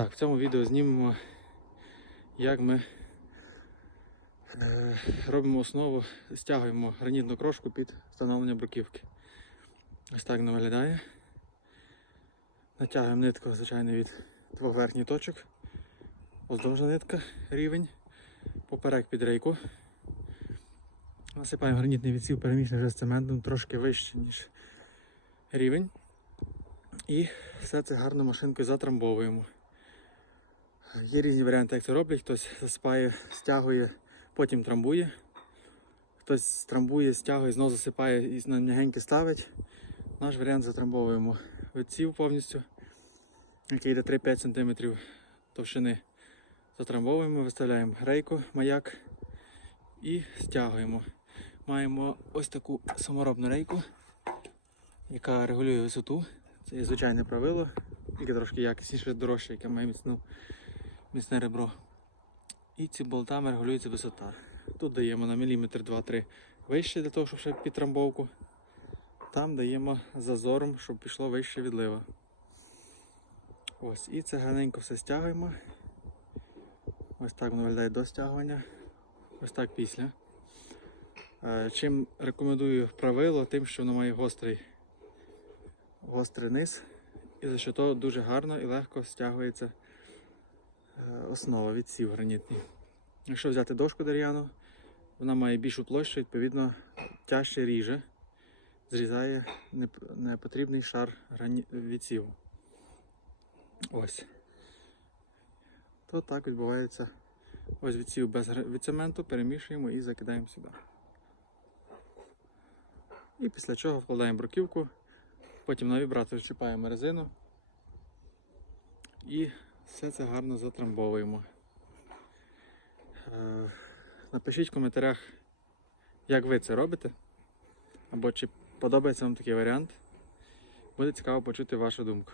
Так, в цьому відео знімемо, як ми е, робимо основу, стягуємо гранітну крошку під встановлення бруківки. Ось так вона виглядає. Натягуємо нитку, звичайно, від двох верхніх точок. Оздовжна нитка, рівень, поперек під рейку. Насипаємо гранітний відсів, перемішаний вже з цементом, трошки вище, ніж рівень. І все це гарно машинкою затрамбовуємо. Є різні варіанти, як це роблять. Хтось засипає, стягує, потім трамбує. Хтось трамбує, стягує, знову засипає і на ставить. Наш варіант затрамбовуємо відсів повністю, який йде 3-5 см товщини. Затрамбовуємо, виставляємо рейку, маяк і стягуємо. Маємо ось таку саморобну рейку, яка регулює висоту. Це є звичайне правило, тільки трошки якісніше, дорожче, яке має міцну, міцне ребро. І ці болтами регулюється висота. Тут даємо на міліметр 2-3 вище для того, щоб ще під трамбовку. Там даємо зазором, щоб пішло вище відлива. Ось, і це гарненько все стягуємо. Ось так воно виглядає до стягування. Ось так після. Е, Чим рекомендую правило, тим, що воно має гострий гострий низ, і за що то дуже гарно і легко стягується основа від гранітний. Якщо взяти дошку дерев'яну, вона має більшу площу, відповідно, тяжче ріже, зрізає непотрібний шар грані... відсіву. Ось. То так відбувається. Ось відсів без від цементу перемішуємо і закидаємо сюди. І після чого вкладаємо бруківку. Потім на вібратор чіпаємо резину і все це гарно затрамбовуємо. Е, Напишіть в коментарях, як ви це робите, або чи подобається вам такий варіант. Буде цікаво почути вашу думку.